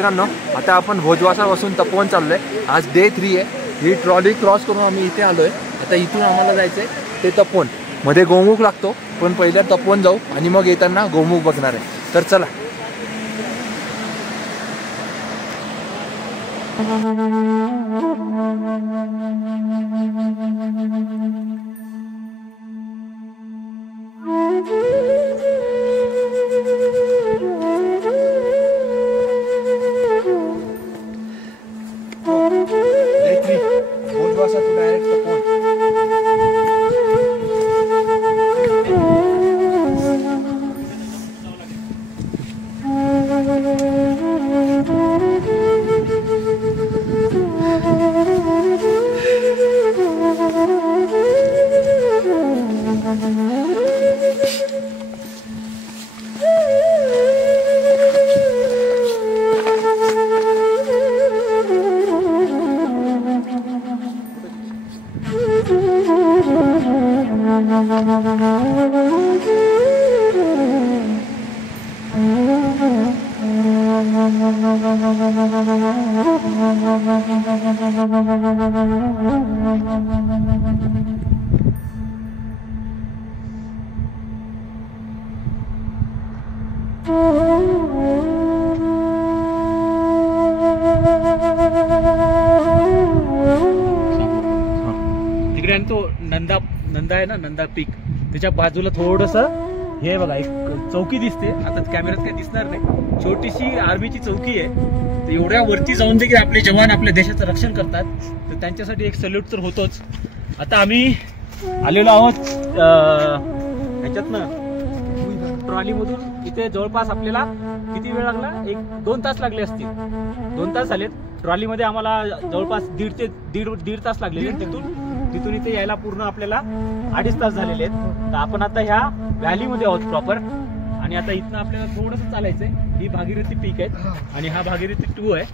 मित्रांनो, आता आपण भोजवासापासून तपोवन चाललो आहे. आज डे 3 आहे. ही ट्रॉली क्रॉस करून आम्ही इथे आलो आहे. आता इथून आम्हाला जायचं आहे ते तपोवन. मध्ये गोमुख लागतो, पण पहिल्या तपोवन जाऊ आणि मग येताना गोमुख बघणार आहे. तर चला. तिकडे तो नंदा आहे ना, नंदा पीक, त्याच्या बाजूला थोडस हे बघा एक चौकी दिसते. आता कॅमेऱ्यात काही दिसणार नाही, छोटीशी आर्मीची चौकी आहे. तर एवढ्या वरती जाऊन देखील आपले जवान आपल्या देशाचं रक्षण करतात, तर त्यांच्यासाठी एक सल्यूट तर होतोच. आता आम्ही आलेलो आहोत ह्याच्यातनं ट्रॉलीमधून. इथे जवळपास आपल्याला किती वेळ लागला? 1-2 तास लागले असतील. 2 तास झालेत. ट्रॉलीमध्ये आम्हाला जवळपास दीड तास लागलेले. तिथून इथे यायला पूर्ण आपल्याला 2.5 तास झालेले आहेत. तर आपण आता ह्या व्हॅलीमध्ये आहोत प्रॉपर. आणि आता इथनं आपल्याला थोडंसं चालायचंय. ही भागीरथी पीक आहे आणि हा भागीरथी 2 आहे.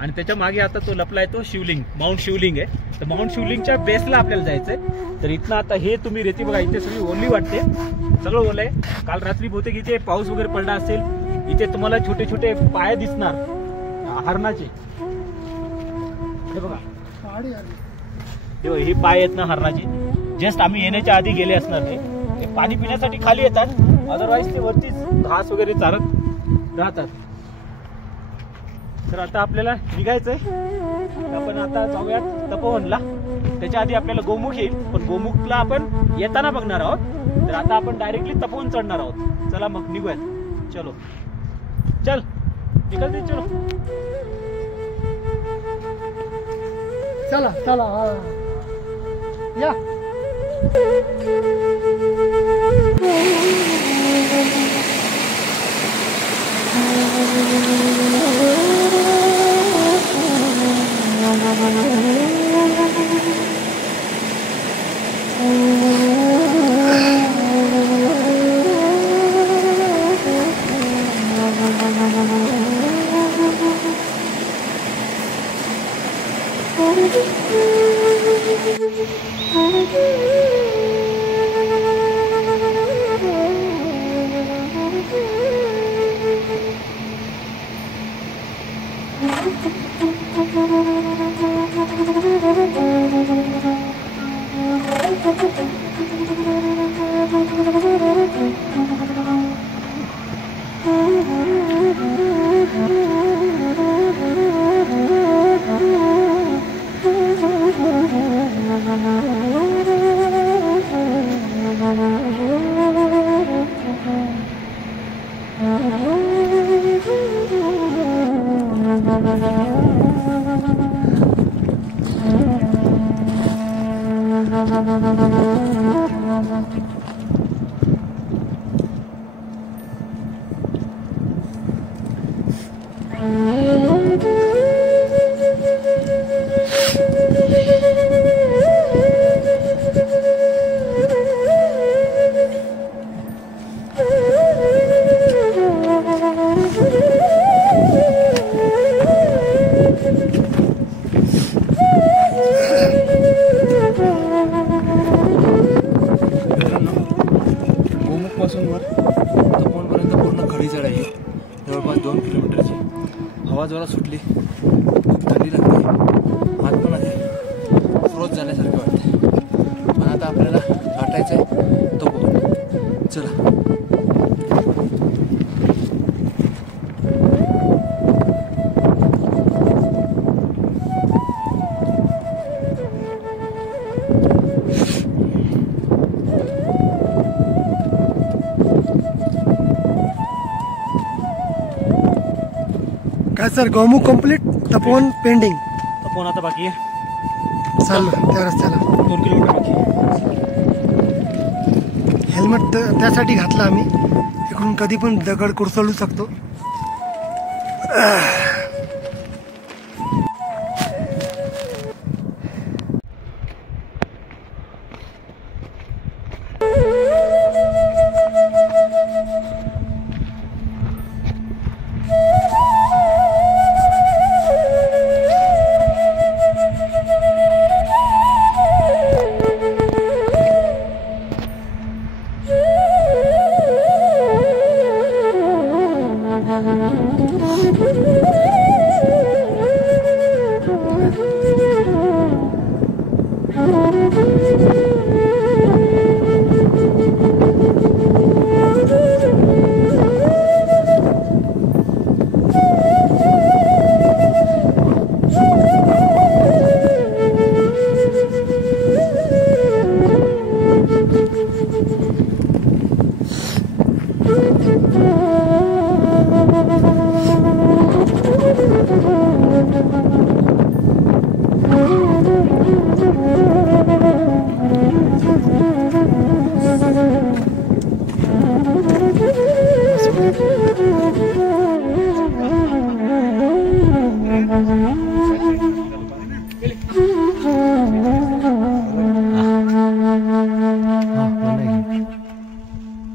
आणि त्याच्या मागे आता तो लपलाय तो शिवलिंग, माउंट शिवलिंग आहे. तर माउंट शिवलिंगच्या बेसला आपल्याला जायचंय. तर इथनं आता हे तुम्ही रेती बघा, इथे सगळी ओली वाटते, सगळं ओलं आहे. काल रात्री बहुतेक इथे पाऊस वगैरे पडला असेल. इथे तुम्हाला छोटे छोटे पाय दिसणार हरणाचे. हे बघा, ही पाय आहेत ना हरणाची. जस्ट आम्ही येण्याच्या आधी गेले असणार. ते पाणी पिण्यासाठी खाली येतात, अदरवाईज ते वरतीच घास वगैरे चारत राहतात. तर आता आपल्याला निघायचंय. आपण आता जाऊयात तपोवनला. त्याच्या आधी आपल्याला गोमुख येईल, पण गोमुखला आपण येताना बघणार आहोत. तर आता आपण डायरेक्टली तपोवन चढणार आहोत. चला मग निघूयात. चलो चल निकलते. चलो चला चला या. जोरात सुटली, खूप थंडी लागते, हात पण आहे फ्रोज झाल्यासारखं वाटतं. पण आता आपल्याला गाठायचं आहे तो पोहून. चला. काय sir, Gaumukh complete, Tapovan pending. Tapovan आता बाकी आहे, चाललं त्या रस्त्याला. 2 किलोमीटर बाकी आहे. हेल्मेट त्यासाठी घातलं आम्ही, इकडून कधी पण दगड कोसळू शकतो.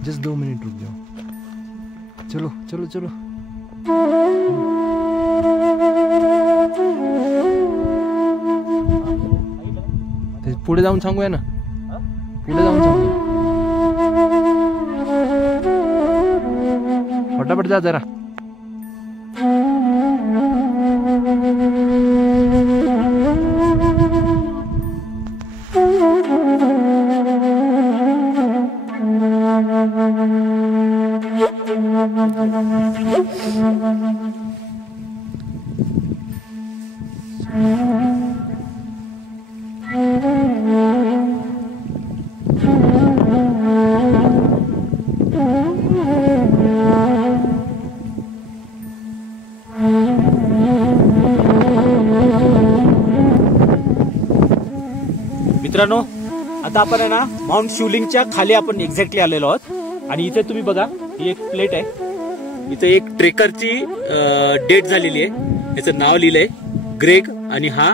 जस्ट 2 मिनट रुक जाओ. चलो चलो चलो. पुढे जाऊन सांगूया ना, पुढे जाऊन सांगू. फटाफट जा जरा. मित्रांनो, आता आपण आहे ना माउंट शिवलिंगच्या खाली आपण एक्झॅक्टली आलेलो आहोत. आणि इथे तुम्ही बघा, ही एक प्लेट आहे. इथे एक ट्रेकरची डेट झालेली आहे, याचं नाव लिहिलंय ग्रेग आणि हा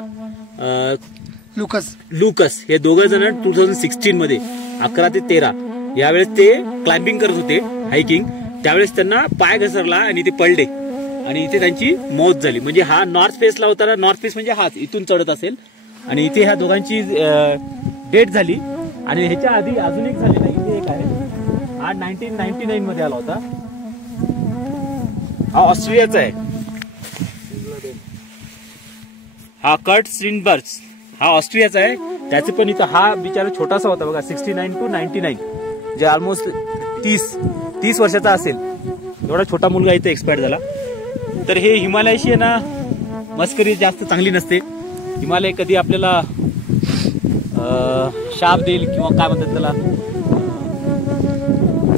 लुकस. हे दोघं जण 2016 मध्ये 11 ते 13 यावेळेस ते क्लाइम्बिंग करत होते, हायकिंग. त्यावेळेस त्यांना पाय घसरला आणि ते पडले आणि इथे त्यांची मौत झाली. म्हणजे हा नॉर्थ फेसला होता, नॉर्थ फेस म्हणजे हाच इथून चढत असेल. आणि इथे ह्या दोघांची डेट झाली. आणि ह्याच्या आधी अजून एक झालेला इथे एक आहे, हा 1999 मध्ये आला होता. हा ऑस्ट्रेलियाचा आहे. हा कर्ट स्ट्रिनबर्ग्स, हा ऑस्ट्रियाचा आहे. त्याचे पण इथं हा बिचारा छोटासा होता बघा, 69 to 99, जे ऑलमोस्ट 30 वर्षाचा असेल, एवढा छोटा मुलगा इथे एक्सपायर झाला. तर हे हिमालयाशी आहे ना मस्करी जास्त चांगली नसते. हिमालय कधी आपल्याला शाप देईल किंवा काय म्हणतात त्याला,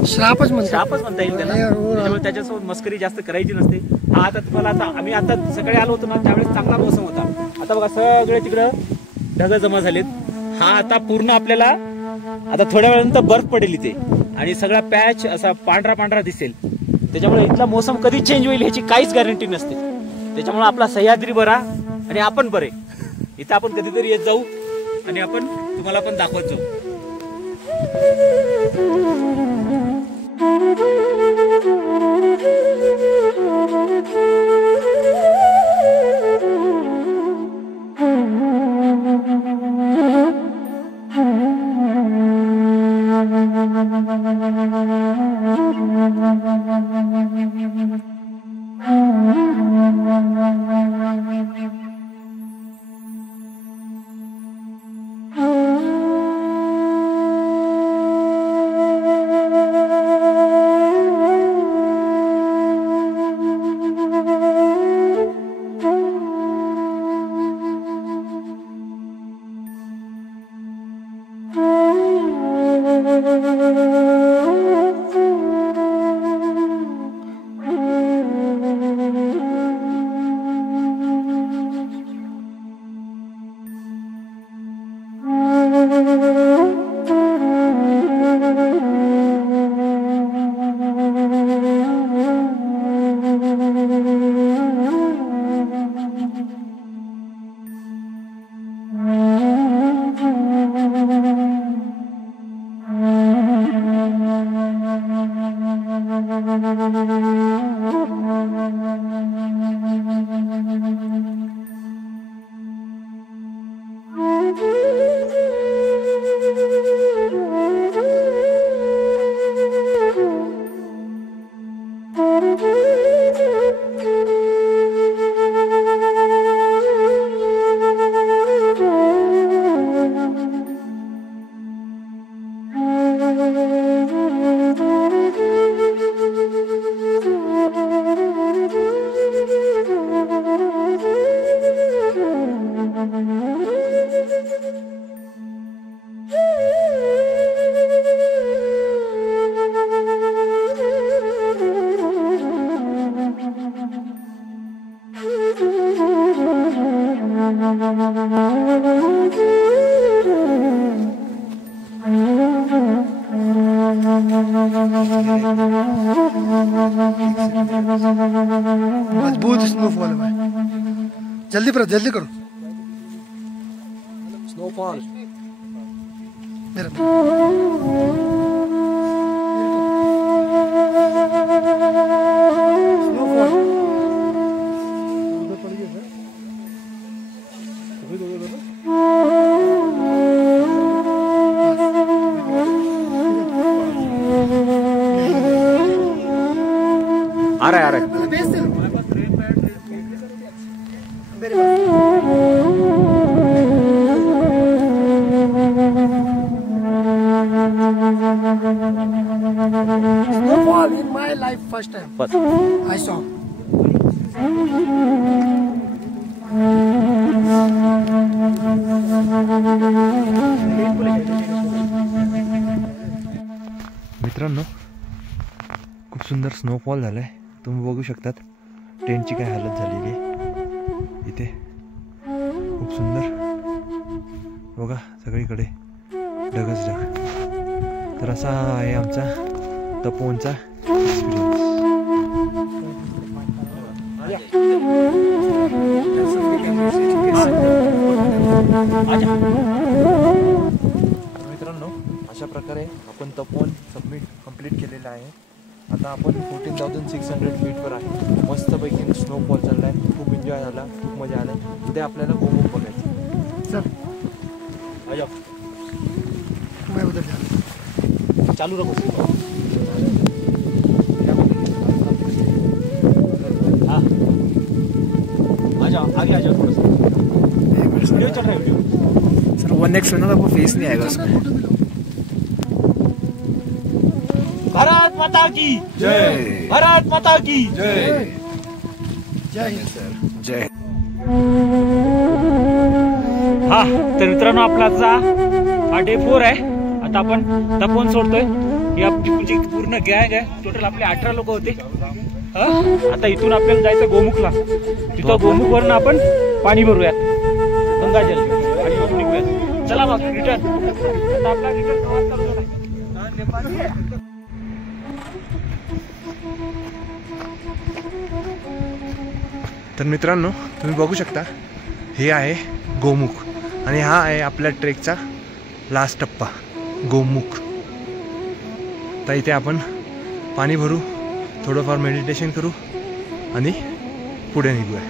श्रापच म्हणता येईल त्याला. त्याच्यामुळे त्याच्यासोबत मस्करी जास्त करायची नसते. हा आता तुम्हाला आम्ही आता सकाळी आलो होतो ना, त्यावेळेस चांगला मौसम होता. आता बघा सगळे तिकडं ढग जमा झालेत. हा आता पूर्ण आपल्याला आता थोड्या वेळानंतर बर्फ पडेल इथे आणि सगळा पॅच असा पांढरा पांढरा दिसेल. त्याच्यामुळे इथला मौसम कधी चेंज होईल ह्याची काहीच गॅरंटी नसते. त्याच्यामुळे आपला सह्याद्री बरा आणि आपण बरे. इथं आपण कधीतरी येत जाऊ आणि आपण तुम्हाला पण दाखवत जाऊ. मजबूत स्नोफॉल है भाई। जल्दी करो स्नोफॉल मेरा स्नोफॉल उधर पड़ गया सर। आ रहा है Snowfall in my life first time I saw. मित्रांनो खूप सुंदर स्नोफॉल झालाय, तुम्ही बघू शकतात टेंटची काय हालत झालेली आहे इथे. खूप सुंदर बघा, सगळीकडे ढगच ढग. तर असा आहे आमचा तपोवनचा एक्सपिरियन्स. मित्रांनो अशा प्रकारे आपण तपोवन कंप्लीट केलेलं आहे. आता आपण 14,600 फीटवर आहे. मस्तपैकी स्नोफॉल चालला आहे. खूप एन्जॉय झाला, खूप मजा आली. उद्या आपल्याला गोमुख बघायचं. सर आ जाओ, मैं उधर जा चालू रखो. हाँ आ जाओ, आगे आ जाओ थोड़ा सा. वीडियो चल रहा है, वीडियो. सर 1x होना था, वो फेस नहीं आएगा उसमें. भारत माता की जय. भारत माता की जय. जय हिंद सर. जय. हा तर मित्रांनो, आपला हा डे 4 आहे. आता आपण तपोवन सोडतोय. ही आपली पूर्ण गँग आहे. टोटल आपले 18 लोक होते. आता इथून आपल्याला जायचं गोमुखला. तिथं गोमुखवरून आपण पाणी भरूयात, गंगाजल, आणि मग निघूयात. चला मग रिटर्न. आता आपला रिटर्न प्रवास चालू झाला. तर मित्रांनो तुम्ही बघू शकता, हे आहे गोमुख आणि हा आहे आपल्या ट्रेकचा लास्ट टप्पा गोमुख. तर इथे आपण पाणी भरू, थोडंफार मेडिटेशन करू आणि पुढे निघूया.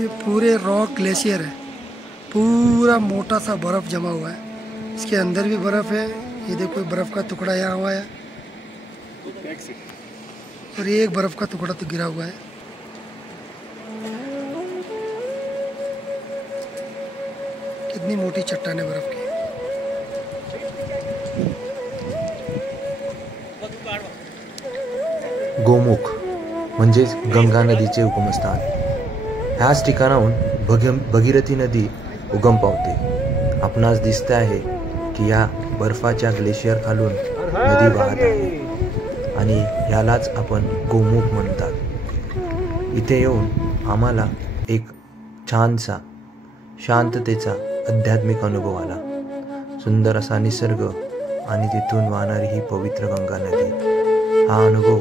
ये पूरे रॉक ग्लेशियर है, पूरा मोटा सा बर्फ जमा हुआ है. इसके अंदर भी बर्फ है. ये देखो बर्फ का टुकड़ा यहाँ हुआ है और ये एक बर्फ का टुकड़ा तो गिरा हुआ है. कितनी मोटी चट्टान है बर्फ की. गोमुख म्हणजेच गंगा नदीचे उगमस्थान. ह्याच ठिकाणाहून भगीरथी नदी उगम पावते. आपणास दिसते आहे की या बर्फाच्या ग्लेशियर खालून नदी वाहत आहे आणि ह्यालाच आपण गोमुख म्हणतात. इथे येऊन आम्हाला एक छानसा शांततेचा आध्यात्मिक अनुभव आला. सुंदर असा निसर्ग आणि तिथून वाहणारी ही पवित्र गंगा नदी. हा अनुभव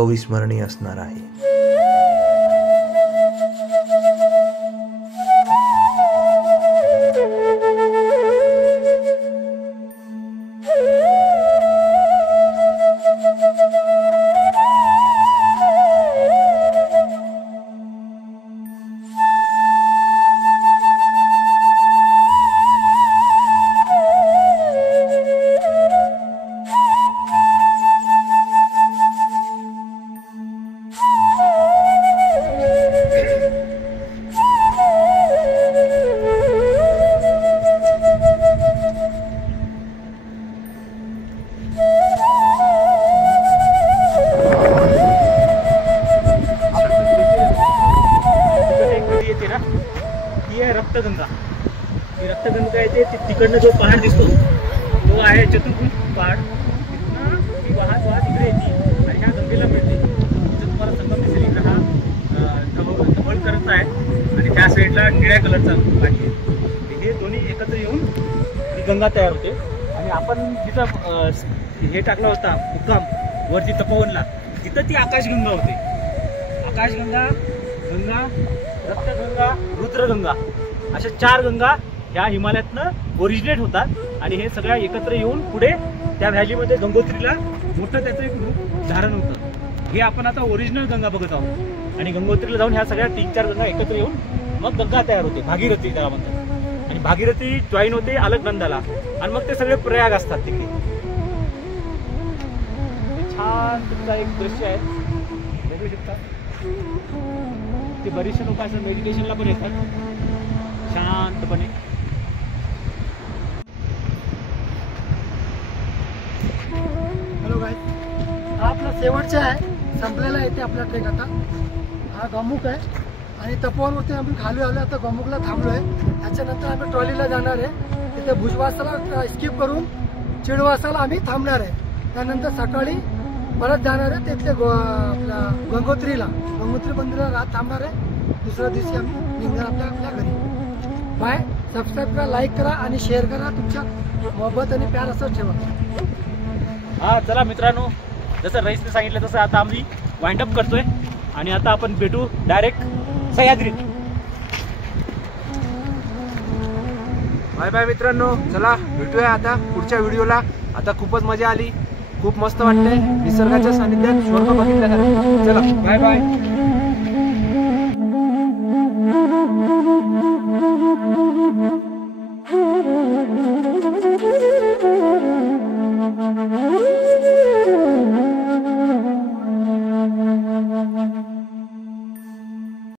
अविस्मरणीय असणार आहे. गंगा येते तिकडनं जो पहाड दिसतो तो आहे चतुर्भुज पहाड. तिथनं ती वाहत वाहत इकडे येते आणि ह्या गंगेला मिळते. तिथं तुम्हाला संगम दिसेल. इकडे हा धवळ कलरचा आहे आणि त्या साईडला निळ्या कलरचा पाणी आहे. हे दोन्ही एकत्र येऊन ही गंगा तयार होते. आणि आपण जिथं हे टाकला होता मुक्काम वरती तपोवनला, तिथं ती आकाशगंगा होते. आकाशगंगा, गंगा, रक्तगंगा, रुद्रगंगा अशा 4 गंगा ह्या हिमालयातनं ओरिजिनेट होतात आणि हे सगळ्या एकत्र येऊन पुढे त्या व्हॅलीमध्ये गंगोत्रीला मोठं त्याचं एक रूप धारण होतं. हे आपण आता ओरिजिनल गंगा बघत आहोत. आणि गंगोत्रीला जाऊन ह्या सगळ्या 3-4 गंगा एकत्र येऊन मग गंगा तयार होते, भागीरथी त्याला म्हणतात. आणि भागीरथी जॉईन होते अलकनंदाला आणि मग ते सगळे प्रयाग असतात तिकडे. छान तुमचा एक दृश्य आहे, बघू शकता. ते बरेचसे लोक असं मेडिटेशनला पण येतात शांतपणे. हॅलो गाईज, हा आपला शेवटचा आहे, संपलेला आहे ते आपला ट्रेक आता. हा गमुक आहे आणि तपोवनवरती आम्ही खाली आलो. आता गमुकला थांबलो आहे. त्याच्यानंतर आम्ही ट्रॉलीला जाणार आहे. तिथे भुजवासाला स्किप करून चिडवासाला आम्ही थांबणार आहे. त्यानंतर सकाळी परत जाणार आहे तिथले आपल्या गंगोत्रीला मंदिराला रात थांबणार आहे. दुसऱ्या दिवशी आम्ही निघणार आपल्या घरी. बाय. सबस्क्राईब करा, लाईक करा आणि शेअर करा. तुमच्या मोहब्बत आणि प्यार असं ठेवा. हा चला मित्रांनो, जसं रईसने सांगितलं तसं आता आम्ही वाइंड अप करतोय आणि आता आपण भेटू डायरेक्ट सह्याद्रीत. बाय बाय मित्रांनो, चला भेटूया आता पुढच्या व्हिडिओला. आता खूपच मजा आली, खूप मस्त वाटतंय निसर्गाच्या सानिध्यात स्वर्ग बघितल्यासारखं. चला बाय बाय.